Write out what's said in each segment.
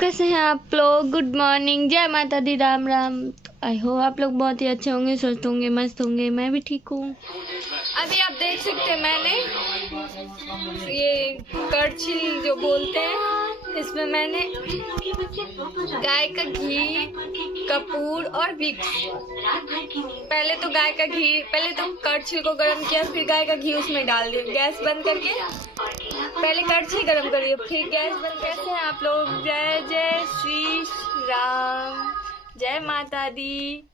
कैसे हैं आप लोग? गुड मॉर्निंग, जय माता दी, राम राम। आई होप आप लोग बहुत ही अच्छे होंगे, स्वस्थ होंगे, मस्त होंगे। मैं भी ठीक हूँ। अभी आप देख सकते हैं मैंने ये कड़छी जो बोलते हैं, इसमें मैंने गाय का घी, कपूर और विक्स। पहले तो कड़छी को गरम किया, फिर गाय का घी उसमें डाल दिया। गैस बंद करके पहले कड़छी गरम करिए, फिर गैस बंद। कैसे हैं आप लोग? जय जय श्री राम, जय माता दी।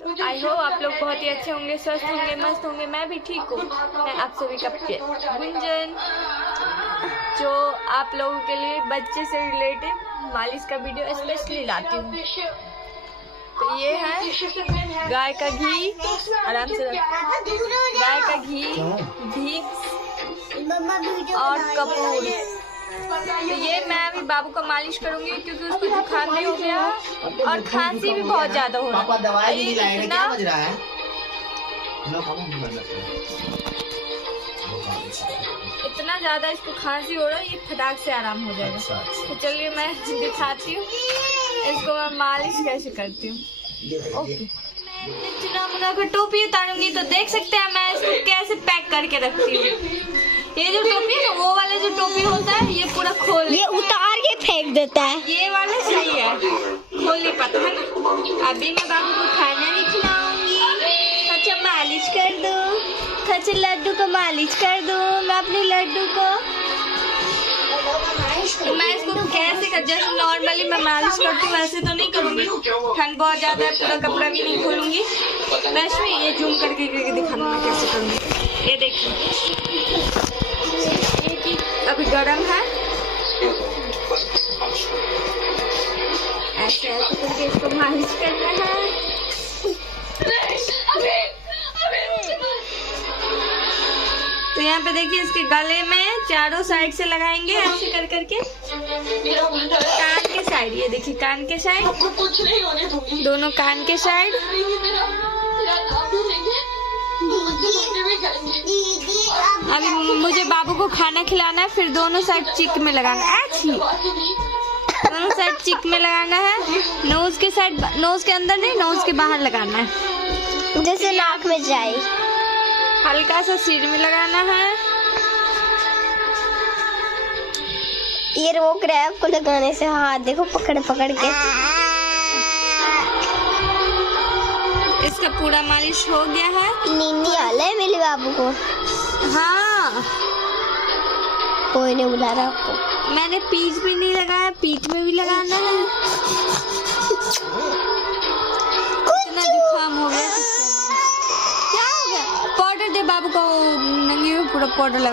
तो आई होप आप लोग बहुत ही अच्छे होंगे, स्वस्थ होंगे, मस्त होंगे। मैं भी ठीक हूँ। मैं आप सभी का गुंजन, जो आप लोगों के लिए बच्चे से रिलेटेड मालिश का वीडियो स्पेशली लाती हूँ। तो ये है गाय का घी, आराम से गाय का घी, विक्स और कपूर। तो ये मैं अभी बाबू का मालिश करूंगी, क्योंकि उसको जुकाम भी हो गया और खांसी भी बहुत ज्यादा हो रहा है। इतना ज्यादा इसको खांसी हो रहा है, ये फटाक से आराम हो जाएगा। तो चलिए मैं दिखाती हूँ इसको मैं मालिश कैसे करती हूँ। ओके, चुना मुना का टोपी उतारूंगी, तो देख सकते हैं मैं इसको कैसे पैक करके रखती हूँ। ये जो टोपी है, वो वाला जो टोपी होता है, ये पूरा ये उतार के फेंक देता है। ये वाला सही है, खोल नहीं पाता है ना। अभी मैं बाबू को खाना नहीं खिलाऊंगी। अच्छा मालिश कर दो, अच्छा लड्डू को मालिश कर दो। मैं अपने लड्डू को मैं इसको कैसे कर, जैसे नॉर्मली मैं मालिश करती हूँ वैसे तो नहीं करूँगी। ठंड बहुत ज्यादा है, पूरा कपड़ा भी नहीं खोलूंगी। वैसे में ये जूम करके दिखाना मैं कैसे करूँगी। ये देखिए अभी गरम है, ऐसे ऐसे करके इसको मालिश करना है। तो यहाँ पे देखिए इसके गले में चारों साइड से लगाएंगे, ऐसे कर करके। कान के साइड, ये देखिए कान के साइड, दोनों कान के साइड। अभी मुझे बाबू को खाना खिलाना है, फिर दोनों साइड चिक में लगाना है। दोनों साइड चिक में लगाना है। नोज के साइड, नोज के अंदर नहीं, नोज के बाहर लगाना है, जैसे नाक में जाए। हल्का सा सिर में लगाना है। ये रोक रहा है आपको लगाने से, हाथ देखो पकड़ पकड़ के। इसका पूरा मालिश हो गया है। नींद आ रहा है मेरे बाबू को। हाँ, कोई नहीं बुला रहा आपको। मैंने पीठ में नहीं लगाया, पीठ में भी लगाना है। इतना जुकाम हो गया। क्या हो गया? पाउडर दे बाबू को, नंगी में पूरा पाउडर लगा।